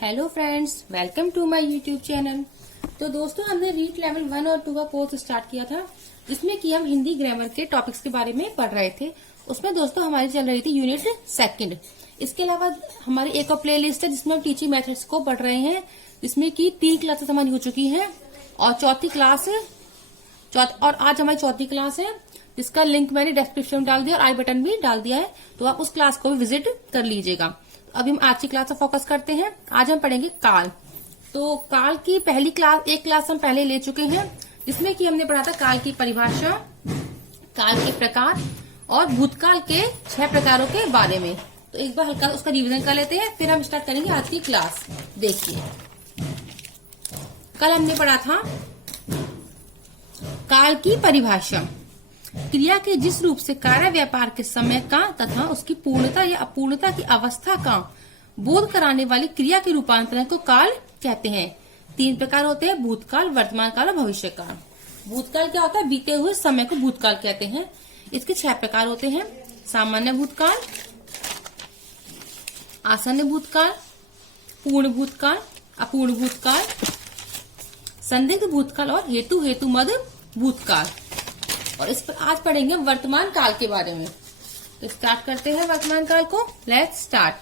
Hello friends, welcome to my YouTube channel. तो दोस्तों, हमने रीड लेवल 1 और 2 का कोर्स स्टार्ट किया था, जिसमें कि हम हिंदी ग्रामर के टॉपिक्स के बारे में पढ़ रहे थे। उसमें दोस्तों हमारी चल रही थी यूनिट सेकंड। इसके अलावा हमारी एक और प्ले लिस्ट है जिसमें हम टीचिंग मेथड्स को पढ़ रहे हैं, जिसमें कि 3 क्लासेस हमारी हो चुकी हैं और और आज हमारी चौथी क्लास है, जिसका लिंक मैंने डिस्क्रिप्शन में डाल दिया और आई बटन भी डाल दिया है, तो आप उस क्लास को भी विजिट कर लीजिएगा। अभी हम आज की क्लास पर फोकस करते हैं। आज हम पढ़ेंगे काल। तो काल की पहली क्लास, एक क्लास हम पहले ले चुके हैं, जिसमें कि हमने पढ़ा था काल की परिभाषा, काल के प्रकार और भूतकाल के 6 प्रकारों के बारे में। तो एक बार हल्का उसका रिवीजन कर लेते हैं, फिर हम स्टार्ट करेंगे आज की क्लास। देखिए, कल हमने पढ़ा था काल की परिभाषा, क्रिया के जिस रूप से कार्य व्यापार के समय का तथा उसकी पूर्णता या अपूर्णता की अवस्था का बोध कराने वाली क्रिया के रूपांतरण को काल कहते हैं। 3 प्रकार होते हैं, भूतकाल, वर्तमान काल और भविष्य काल। भूतकाल क्या होता है? बीते हुए समय को भूतकाल कहते हैं। इसके 6 प्रकार होते हैं, सामान्य भूतकाल, आसन्न भूतकाल, पूर्ण भूतकाल, अपूर्ण भूतकाल, संदिग्ध भूतकाल और हेतु मद भूतकाल। और इस पर आज पढ़ेंगे वर्तमान काल के बारे में। तो स्टार्ट करते हैं वर्तमान काल को। Let's start.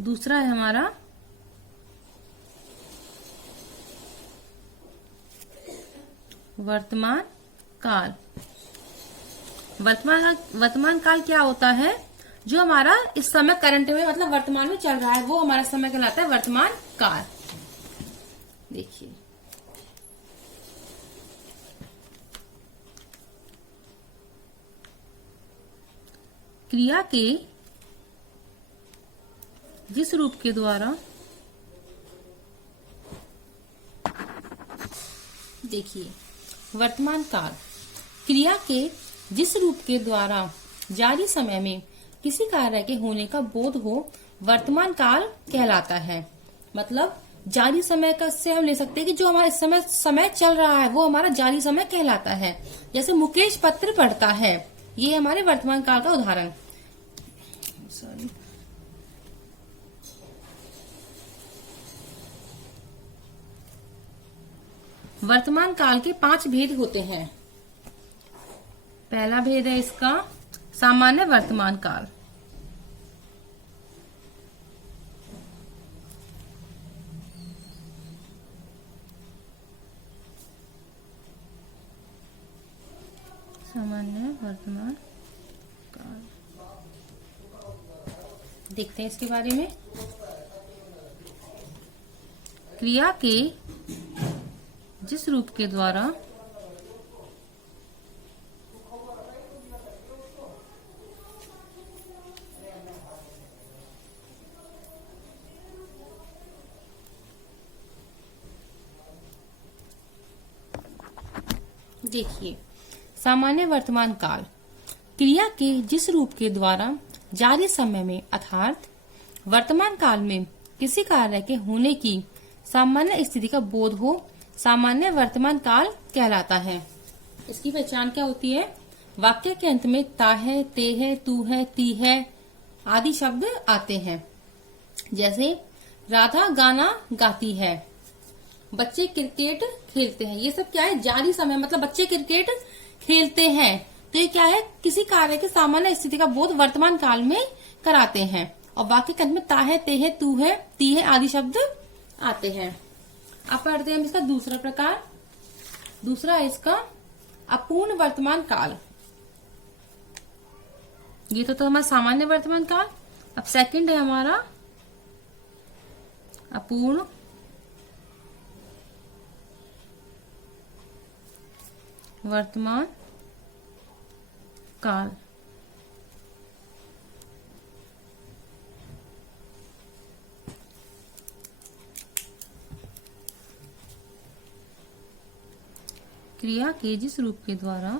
दूसरा है हमारा वर्तमान काल। वर्तमान काल क्या होता है? जो हमारा इस समय करंट में, मतलब वर्तमान में चल रहा है, वो हमारा समय कहलाता है वर्तमान काल। देखिए, क्रिया के जिस रूप के द्वारा, देखिए, वर्तमान काल क्रिया के जिस रूप के द्वारा जारी समय में किसी कार्य के होने का बोध हो, वर्तमान काल कहलाता है। मतलब जारी समय का से हम ले सकते हैं कि जो हमारा इस समय चल रहा है, वो हमारा जारी समय कहलाता है। जैसे मुकेश पत्र पढ़ता है, ये हमारे वर्तमान काल का उदाहरण। सॉरी, वर्तमान काल के 5 भेद होते हैं। पहला भेद है इसका सामान्य वर्तमान काल। सामान्य वर्तमान काल, देखते हैं इसके बारे में। क्रिया के जिस रूप के द्वारा देखिए, सामान्य वर्तमान काल क्रिया के जिस रूप के द्वारा जारी समय में अर्थात वर्तमान काल में किसी कार्य के होने की सामान्य स्थिति का बोध हो, सामान्य वर्तमान काल कहलाता है। इसकी पहचान क्या होती है? वाक्य के अंत में ता है, ते है, तू है, ती है आदि शब्द आते हैं। जैसे राधा गाना गाती है, बच्चे क्रिकेट खेलते हैं। ये सब क्या है? जारी समय, मतलब बच्चे क्रिकेट खेलते हैं। तो ये क्या है? किसी कार्य के सामान्य स्थिति का बोध वर्तमान काल में कराते हैं। और वाक्य के अंत में ता है, ते है, तू है, ती है आदि शब्द आते हैं। अब पढ़ते हैं हम इसका दूसरा प्रकार। दूसरा है इसका अपूर्ण वर्तमान काल। ये तो हमारा सामान्य वर्तमान काल। अब सेकंड है हमारा अपूर्ण वर्तमान काल। क्रिया के जिस रूप के द्वारा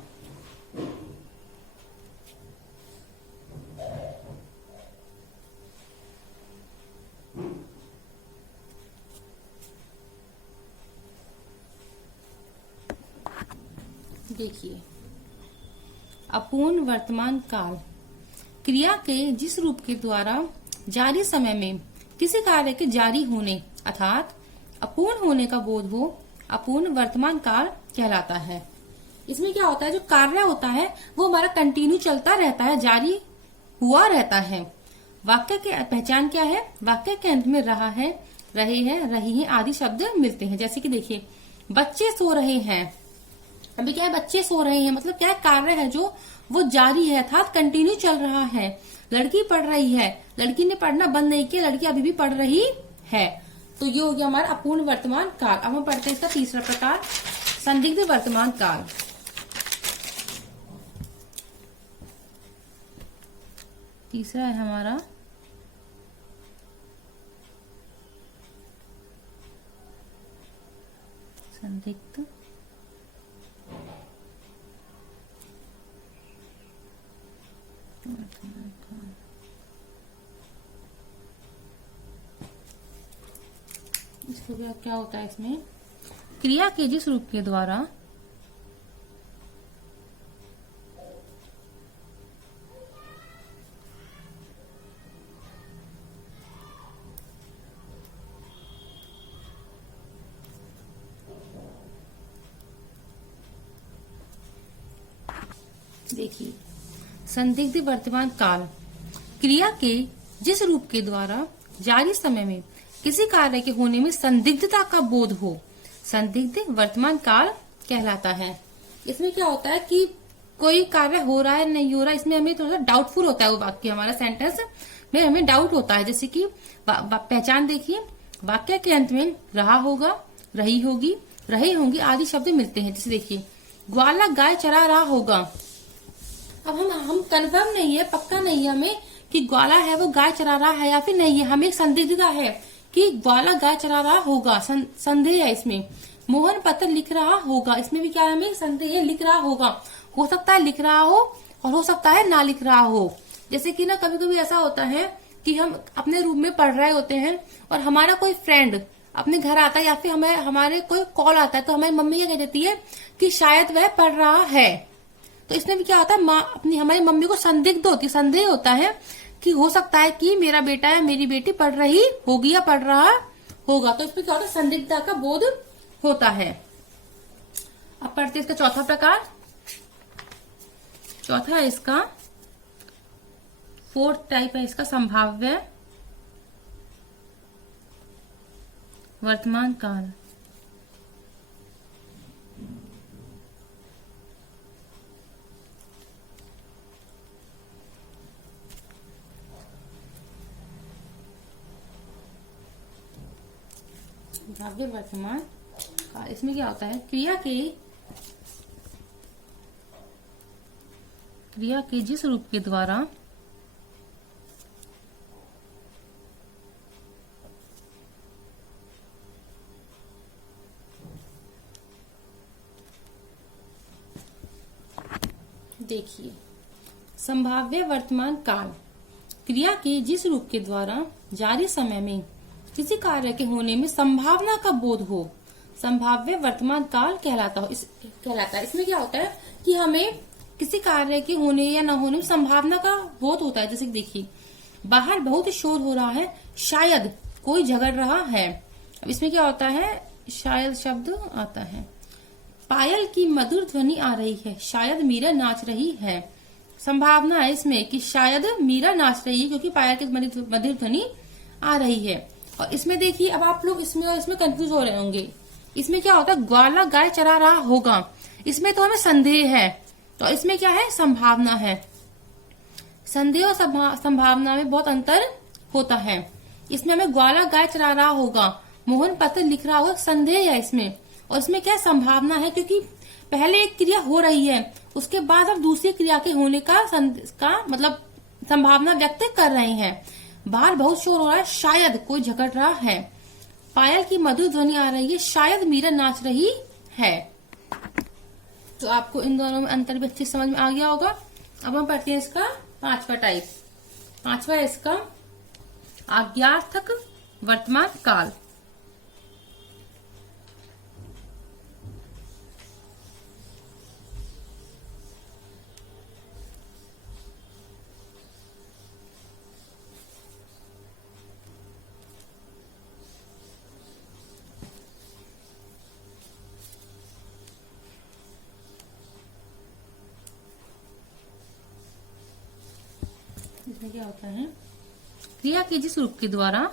देखिए, अपूर्ण वर्तमान काल क्रिया के जिस रूप के द्वारा जारी समय में किसी कार्य के जारी होने अर्थात अपूर्ण होने का बोध हो, अपूर्ण वर्तमान काल कहलाता है। इसमें क्या होता है, जो कार्य होता है वो हमारा कंटिन्यू चलता रहता है, जारी हुआ रहता है। वाक्य की पहचान क्या है, वाक्य के अंत में रहा है, रहे हैं, रही है आदि शब्द मिलते हैं। जैसे कि देखिए, बच्चे सो रहे हैं, अभी क्या है, बच्चे सो रहे हैं मतलब क्या है, कार्य है जो वो जारी है अर्थात कंटिन्यू चल रहा है। लड़की पढ़ रही है, लड़की ने पढ़ना बंद नहीं किया, लड़की अभी भी पढ़ रही है। तो ये हो गया हमारा अपूर्ण वर्तमान काल। अब हम पढ़ते हैं इसका तीसरा प्रकार, संदिग्ध वर्तमान काल। तीसरा है हमारा संदिग्ध वर्तमान काल। इसको क्या होता है, इसमें क्रिया के जिस रूप के द्वारा देखिए, संदिग्ध वर्तमान काल क्रिया के जिस रूप के द्वारा जारी समय में किसी कार्य के होने में संदिग्धता का बोध हो, संदिग्ध वर्तमान काल कहलाता है। इसमें क्या होता है कि कोई कार्य हो रहा है नहीं हो रहा, इसमें हमें थोड़ा सा डाउटफुल होता है, वो वाक्य हमारा सेंटेंस में हमें डाउट होता है। जैसे कि पहचान देखिए, वाक्य के अंत में रहा होगा, रही होगी, रहे होंगे आदि शब्द मिलते हैं। जैसे देखिए, ग्वाला गाय चरा रहा होगा। अब हम कंफर्म नहीं है, पक्का नहीं है हमें कि ग्वाला है वो गाय चरा रहा है या फिर नहीं है, हमें एक संदिग्धता है कि ग्वाला गाय चरा रहा होगा, संदेह है इसमें। मोहन पत्र लिख रहा होगा, इसमें भी क्या है, हमें संदेह है, लिख रहा होगा। हो सकता है लिख रहा हो और हो सकता है ना लिख रहा हो। जैसे कि ना कभी कभी ऐसा होता है कि हम अपने रूम में पढ़ रहे होते हैं और हमारा कोई फ्रेंड अपने घर आता है या फिर हमारे कोई कॉल आता है, तो हमारी मम्मी ये कह देती है कि शायद वह पढ़ रहा है। तो इसमें भी क्या होता है, हमारी मम्मी को संदेह होता है कि हो सकता है कि मेरा बेटा या मेरी बेटी पढ़ रही होगी या पढ़ रहा होगा। तो इसमें क्या होता है, संदिग्धता का बोध होता है। अब पढ़ते इसका चौथा प्रकार। चौथा है इसका, फोर्थ टाइप है इसका, संभाव्य वर्तमान काल। संभाव्य वर्तमान काल, इसमें क्या होता है, क्रिया के जिस रूप के द्वारा देखिए, संभाव्य वर्तमान काल क्रिया के जिस रूप के द्वारा जारी समय में किसी कार्य के होने में संभावना का बोध हो, संभाव्य वर्तमान काल कहलाता है। इसमें क्या होता है कि हमें किसी कार्य के होने या न होने में संभावना का बोध होता है। जैसे कि देखिए, बाहर बहुत शोर हो रहा है, शायद कोई झगड़ रहा है। अब इसमें क्या होता है, शायद शब्द आता है। पायल की मधुर ध्वनि आ रही है, शायद मीरा नाच रही है। संभावना है इसमें कि शायद मीरा नाच रही है क्योंकि पायल की मधुर ध्वनि आ रही है। और इसमें देखिए, अब आप लोग इसमें और इसमें कंफ्यूज हो रहे होंगे। इसमें क्या होता है, ग्वाला गाय चरा रहा होगा, इसमें तो हमें संदेह है, तो इसमें क्या है, संभावना है। संदेह और संभावना में बहुत अंतर होता है। इसमें हमें ग्वाला गाय चरा रहा होगा, मोहन पत्र लिख रहा होगा, संदेह है इसमें। और इसमें क्या संभावना है, क्योंकि पहले एक क्रिया हो रही है, उसके बाद अब दूसरी क्रिया के होने का मतलब संभावना व्यक्त कर रहे हैं। बाहर बहुत शोर हो रहा है, शायद कोई झगड़ रहा है। पायल की मधुर ध्वनि आ रही है, शायद मीरा नाच रही है। तो आपको इन दोनों में अंतर भी अच्छी समझ में आ गया होगा। अब हम पढ़ते हैं इसका पांचवा टाइप। पांचवा है इसका आज्ञार्थक वर्तमान काल। इसमें क्या होता है, क्रिया के जिस रूप के द्वारा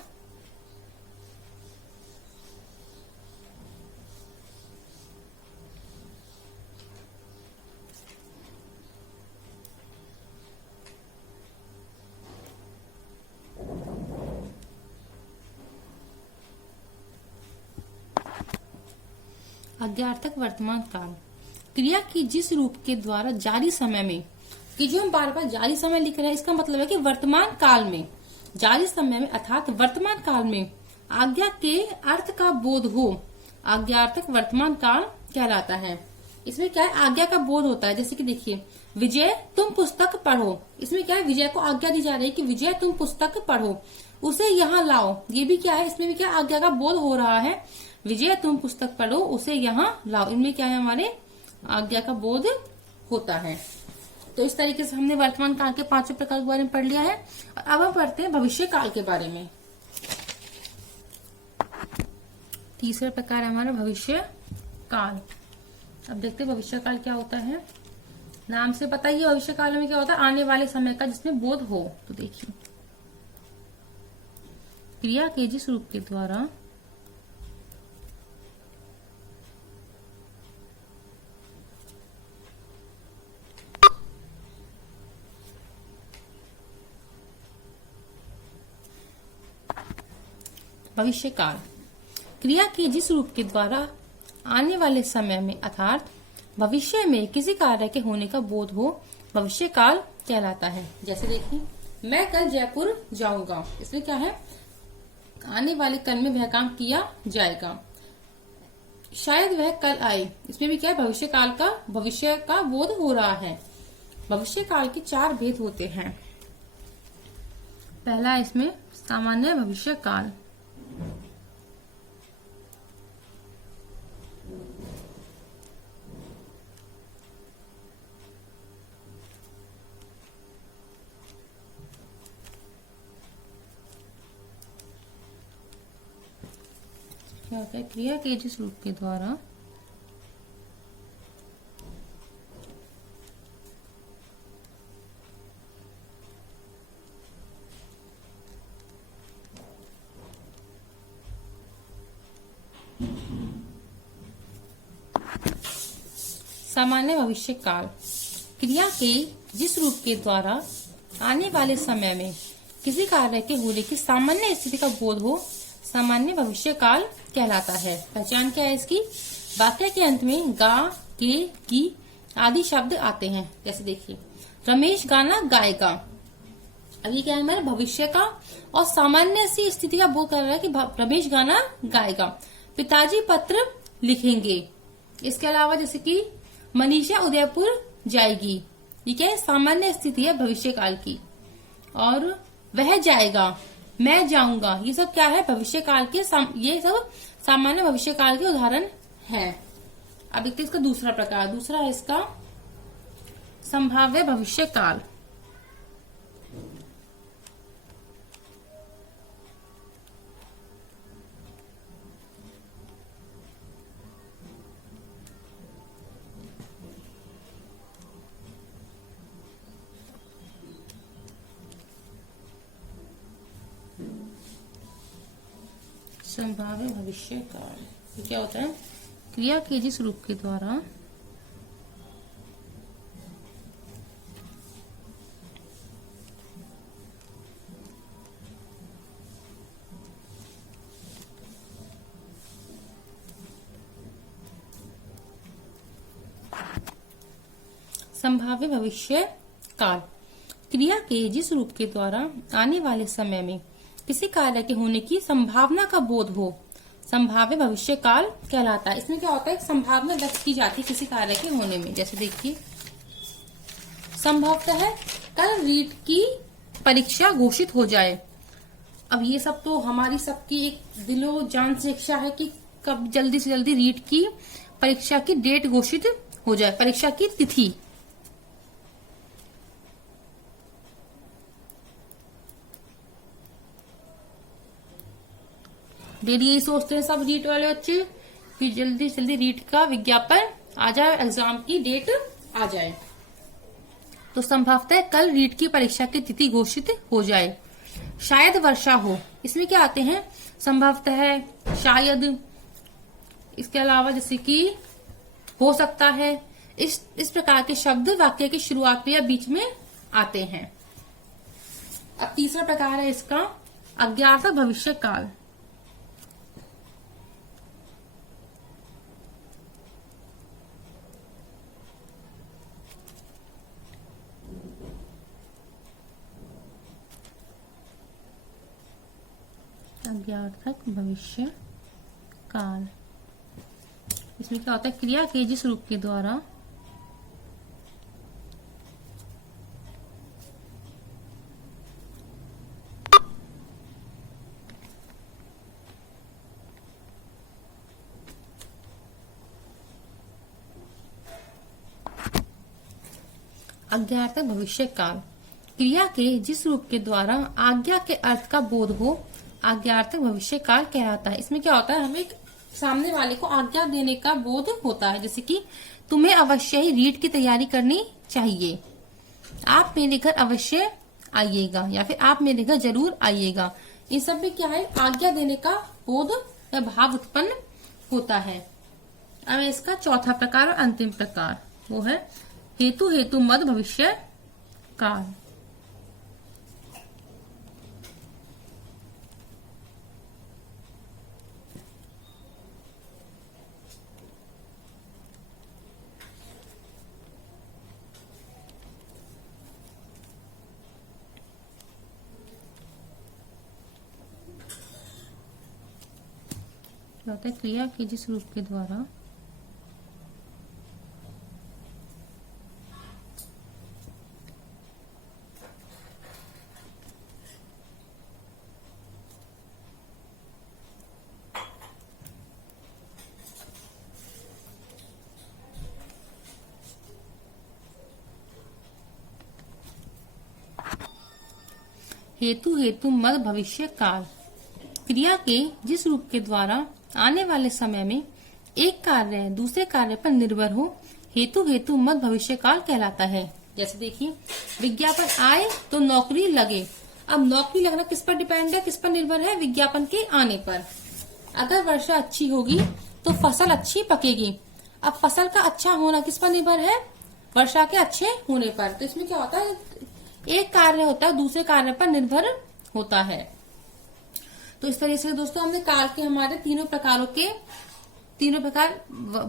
अज्ञार्थक वर्तमान काल, क्रिया की जिस रूप के द्वारा जारी समय में, कि जो हम बार बार जारी समय लिख रहे हैं इसका मतलब है कि वर्तमान काल में, जारी समय में अर्थात वर्तमान काल में आज्ञा के अर्थ का बोध हो, आज्ञार्थक वर्तमान काल कहलाता है। इसमें क्या है, आज्ञा का बोध होता है। जैसे कि देखिए, विजय तुम पुस्तक पढ़ो, इसमें क्या है, विजय को आज्ञा दी जा रही है कि विजय तुम पुस्तक पढ़ो, उसे यहाँ लाओ। ये भी क्या है, इसमें भी क्या आज्ञा का बोध हो रहा है, विजय तुम पुस्तक पढ़ो उसे यहाँ लाओ। इनमें क्या है, हमारे आज्ञा का बोध होता है। तो इस तरीके से हमने वर्तमान काल के 5 प्रकार के बारे में पढ़ लिया है। अब हम पढ़ते हैं भविष्य काल के बारे में। तीसरा प्रकार है हमारा भविष्य काल। अब देखते हैं भविष्य काल क्या होता है। नाम से पता ही है भविष्य काल में क्या होता है, आने वाले समय का जिसमें बोध हो। तो देखिए, क्रिया के जिस रूप के द्वारा भविष्य काल, क्रिया के जिस रूप के द्वारा आने वाले समय में अर्थात भविष्य में किसी कार्य के होने का बोध हो, भविष्य काल कहलाता है। जैसे देखिए, मैं कल जयपुर जाऊंगा, इसमें क्या है, आने वाले कल में वह काम किया जाएगा। शायद वह कल आए, इसमें भी क्या है, भविष्य काल का, भविष्य का बोध हो रहा है। भविष्य काल के 4 भेद होते हैं। पहला इसमें सामान्य भविष्य काल, क्या होता है, क्रिया के जिस रूप के द्वारा सामान्य भविष्य काल, क्रिया के जिस रूप के द्वारा आने वाले समय में किसी कार्य के होने की सामान्य स्थिति का बोध हो, सामान्य भविष्य काल कहलाता है। पहचान क्या है इसकी, वाक्य के अंत में गा, के, की आदि शब्द आते हैं। जैसे देखिए, रमेश गाना गाएगा, अब ये क्या है, हमारे भविष्य का और सामान्य सी स्थिति का बोध कर रहा है कि रमेश गाना गाएगा। पिताजी पत्र लिखेंगे। इसके अलावा जैसे कि मनीषा उदयपुर जाएगी, ये क्या है, सामान्य स्थिति है भविष्य काल की। और वह जाएगा, मैं जाऊंगा, ये सब क्या है, भविष्य काल के ये सब सामान्य भविष्य काल के उदाहरण है। अब देखते हैं इसका दूसरा प्रकार, दूसरा है इसका संभाव्य भविष्य काल। संभाव्य भविष्य काल, ये क्या होता है, क्रिया के जिस रूप के द्वारा संभाव्य भविष्य काल, क्रिया के जिस रूप के द्वारा आने वाले समय में किसी कार्य के होने की संभावना का बोध हो, संभाव्य भविष्य काल कहलाता है। इसमें क्या होता है, संभावना व्यक्त की जाती है किसी कार्य के होने में। जैसे देखिए, संभवतः कल रीट की परीक्षा घोषित हो जाए। अब ये सब तो हमारी सबकी एक दिलो जान से इच्छा है कि कब जल्दी से जल्दी रीट की परीक्षा की डेट घोषित हो जाए, परीक्षा की तिथि। डेली यही सोचते हैं सब रीट वाले बच्चे कि जल्दी से जल्दी रीट का विज्ञापन आ जाए, एग्जाम की डेट आ जाए। तो संभवतः कल रीट की परीक्षा की तिथि घोषित हो जाए। शायद वर्षा हो, इसमें क्या आते हैं, संभवतः, शायद, इसके अलावा जैसे कि हो सकता है, इस प्रकार के शब्द वाक्य की शुरुआत में या बीच में आते हैं। अब तीसरा प्रकार है इसका अज्ञात भविष्य काल। अज्ञातक भविष्य काल, इसमें क्या होता है, क्रिया के जिस रूप के द्वारा अज्ञातक भविष्य काल, क्रिया के जिस रूप के द्वारा आज्ञा के अर्थ का बोध हो, आज्ञार्थक भविष्य काल कहलाता है। इसमें क्या होता है, हमें सामने वाले को आज्ञा देने का बोध होता है, जैसे कि तुम्हें अवश्य ही रीट की तैयारी करनी चाहिए, आप मेरे घर अवश्य आइएगा, या फिर आप मेरे घर जरूर आइएगा। इन सब में क्या है, आज्ञा देने का बोध या भाव उत्पन्न होता है। अब इसका चौथा प्रकार और अंतिम प्रकार वो है हेतु हेतु मद भविष्य काल। क्या होता है, क्रिया के जिस रूप के द्वारा हेतु हेतु मद भविष्य काल, क्रिया के जिस रूप के द्वारा आने वाले समय में एक कार्य दूसरे कार्य पर निर्भर हो, हेतु हेतु मद भविष्य काल कहलाता है। जैसे देखिए, विज्ञापन आए तो नौकरी लगे। अब नौकरी लगना किस पर डिपेंड है, किस पर निर्भर है, विज्ञापन के आने पर। अगर वर्षा अच्छी होगी तो फसल अच्छी पकेगी। अब फसल का अच्छा होना किस पर निर्भर है, वर्षा के अच्छे होने पर। तो इसमें क्या होता है, एक कार्य होता है दूसरे कार्य पर निर्भर होता है। तो इस तरीके से दोस्तों हमने काल के हमारे तीनों प्रकार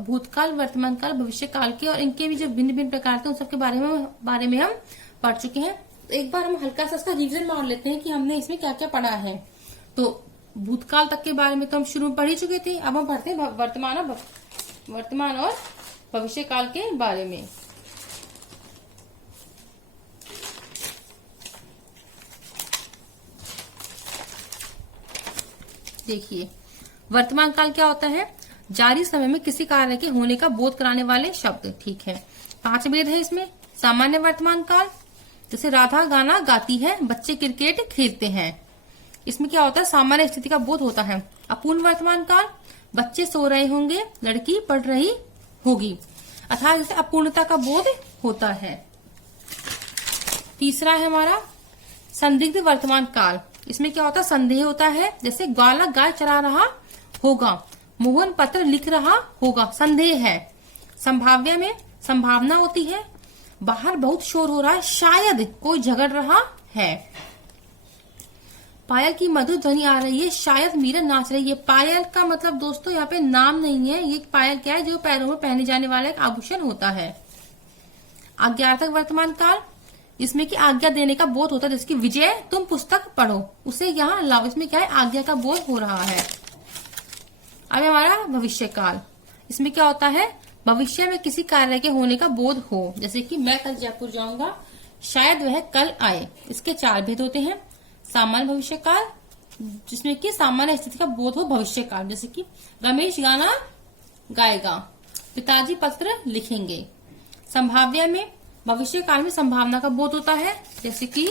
भूतकाल, वर्तमान काल, भविष्य काल के, और इनके भी जो भिन्न भिन्न प्रकार थे उन सबके बारे में हम पढ़ चुके हैं। तो एक बार हम हल्का सा इसका रिवीजन मार लेते हैं कि हमने इसमें क्या क्या पढ़ा है। तो भूतकाल तक के बारे में तो हम शुरू में पढ़ ही चुके थे। अब हम पढ़ते हैं वर्तमान और भविष्य काल के बारे में। देखिए, वर्तमान काल क्या होता है, जारी समय में किसी कार्य के होने का बोध कराने वाले शब्द। ठीक है, 5 भेद है इसमें। सामान्य वर्तमान काल, जैसे राधा गाना गाती है, बच्चे क्रिकेट खेलते हैं, इसमें क्या होता है, सामान्य स्थिति का बोध होता है। अपूर्ण वर्तमान काल, बच्चे सो रहे होंगे, लड़की पढ़ रही होगी, अर्थात जैसे अपूर्णता का बोध होता है। तीसरा है हमारा संदिग्ध वर्तमान काल, इसमें क्या होता है, संदेह होता है, जैसे ग्वाला गाय चरा रहा होगा, मोहन पत्र लिख रहा होगा, संदेह है। संभाव्य में संभावना होती है, बाहर बहुत शोर हो रहा है, शायद कोई झगड़ रहा है। पायल की मधुर ध्वनि आ रही है, शायद मीरा नाच रही है। पायल का मतलब दोस्तों यहाँ पे नाम नहीं है, ये पायल क्या है, जो पैरों में पहने जाने वाला एक आभूषण होता है। आज्ञार्थक वर्तमान काल, इसमें की आज्ञा देने का बोध होता है, जैसे कि विजय तुम पुस्तक पढ़ो, उसे यहाँ लाओ, इसमें क्या है, आज्ञा का बोध हो रहा है। अब हमारा भविष्य काल, इसमें क्या होता है, भविष्य में किसी कार्य के होने का बोध हो, जैसे कि मैं कल जयपुर जाऊंगा, शायद वह कल आए। इसके 4 भेद होते हैं। सामान्य भविष्य काल, जिसमें कि सामान्य स्थिति का बोध हो, भविष्य काल, जैसे कि रमेश गाना गाएगा, पिताजी पत्र लिखेंगे। संभाव्य में भविष्य काल में संभावना का बोध होता है, जैसे कि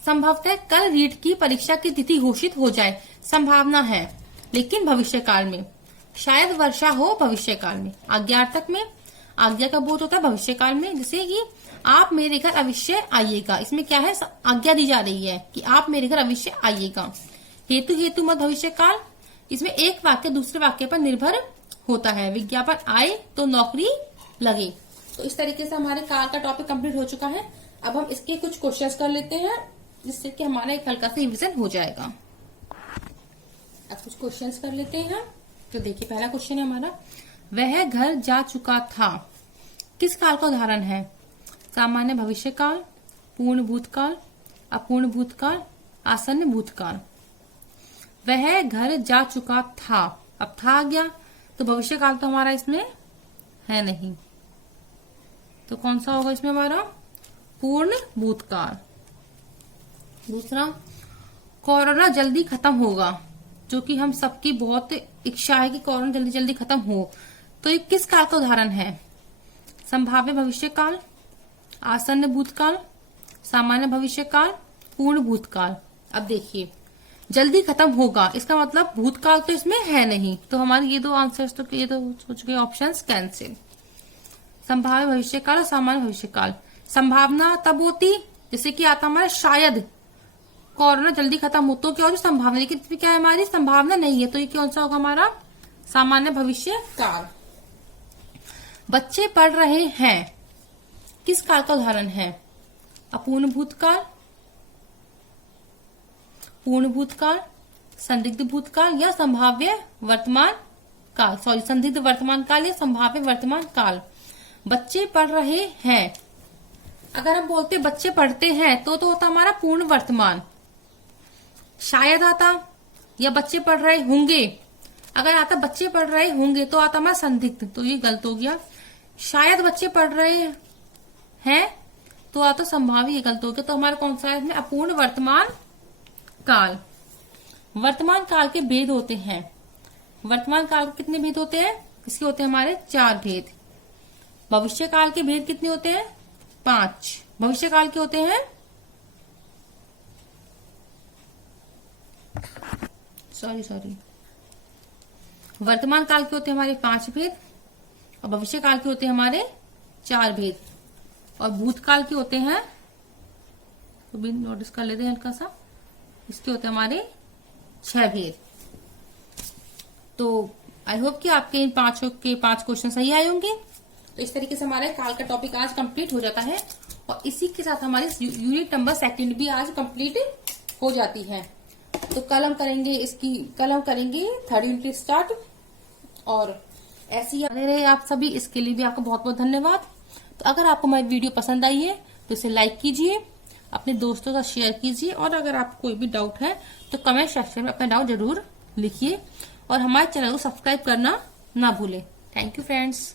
संभवतः कल रीट की परीक्षा की तिथि घोषित हो जाए, संभावना है, लेकिन भविष्य काल में। शायद वर्षा हो, भविष्य काल में। आज्ञार्थक में आज्ञा का बोध होता है भविष्य काल में, जैसे कि आप मेरे घर अवश्य आइएगा। इसमें क्या है, आज्ञा दी जा रही है कि आप मेरे घर अवश्य आइएगा। हेतु हेतु मत भविष्य काल, इसमें एक वाक्य दूसरे वाक्य पर निर्भर होता है। विज्ञापन आए तो नौकरी लगे। तो इस तरीके से हमारे काल का टॉपिक कंप्लीट हो चुका है। अब हम इसके कुछ क्वेश्चंस कर लेते हैं, जिससे कि हमारा एक हल्का सा रिवीजन हो जाएगा। अब कुछ क्वेश्चंस कर लेते हैं। तो देखिए, पहला क्वेश्चन है हमारा, वह घर जा चुका था किस काल का उदाहरण है? सामान्य भविष्य काल, पूर्ण भूतकाल, अपूर्ण भूतकाल, आसन्न भूतकाल। वह घर जा चुका था, अब था आ गया तो भविष्य काल तो हमारा इसमें है नहीं, तो कौन सा होगा इसमें हमारा? पूर्ण भूतकाल। दूसरा, कोरोना जल्दी खत्म होगा, जो कि हम सबकी बहुत इच्छा है कि कोरोना जल्दी जल्दी खत्म हो, तो ये किस काल का उदाहरण है? संभाव्य भविष्य काल, आसन्न भूतकाल, सामान्य भविष्य काल, पूर्ण भूतकाल। अब देखिए, जल्दी खत्म होगा, इसका मतलब भूतकाल तो इसमें है नहीं, तो हमारे ये दो आंसर्स तो ये तो हो चुके ऑप्शंस कैंसिल। संभाव्य भविष्य काल और सामान्य भविष्य काल। संभावना तब होती जैसे कि आता हमारा शायद कोरोना जल्दी खत्म हो, तो क्या होगी? संभावना। लेकिन इसमें क्या है, हमारी संभावना नहीं है, तो ये कौन सा होगा हमारा? सामान्य भविष्य काल। बच्चे पढ़ रहे हैं किस काल का उदाहरण है? अपूर्ण भूतकाल, पूर्ण भूतकाल, संदिग्ध भूतकाल या संभाव्य वर्तमान काल। सॉरी, संदिग्ध वर्तमान काल या संभाव्य वर्तमान काल। बच्चे पढ़ रहे हैं, अगर हम बोलते बच्चे पढ़ते हैं तो होता हमारा पूर्ण वर्तमान। शायद आता या बच्चे पढ़ रहे होंगे, अगर आता बच्चे पढ़ रहे होंगे तो आता हमारा संदिग्ध, तो ये गलत हो गया। शायद बच्चे पढ़ रहे हैं तो आता संभाव्य, ये गलत हो गया। तो हमारा कौन सा है? अपूर्ण वर्तमान काल। वर्तमान काल के भेद होते हैं। वर्तमान काल के कितने भेद होते हैं? इसके होते हैं हमारे 4 भेद। भविष्य काल के भेद कितने होते हैं? 5। भविष्य काल के होते हैं सॉरी वर्तमान काल के होते हैं हमारे 5 भेद, और भविष्य काल के होते हैं हमारे 4 भेद, और भूतकाल के होते हैं, तो भी नोटिस कर लेते हैं हल्का सा, इसके होते हैं हमारे 6 भेद। तो आई होप कि आपके इन 5 क्वेश्चन सही आए होंगे। तो इस तरीके से हमारे काल का टॉपिक आज कंप्लीट हो जाता है, और इसी के साथ हमारी यूनिट नंबर 2 भी आज कंप्लीट हो जाती है। तो कल हम करेंगे 3rd यूनिट स्टार्ट, और ऐसे ही बने रहे आप सभी। इसके लिए भी आपका बहुत बहुत धन्यवाद। तो अगर आपको हमारी वीडियो पसंद आई है तो इसे लाइक कीजिए, अपने दोस्तों का शेयर कीजिए, और अगर आपको कोई भी डाउट है तो कमेंट सेक्शन में अपना डाउट जरूर लिखिए, और हमारे चैनल को सब्सक्राइब करना ना भूलें। Thank you friends.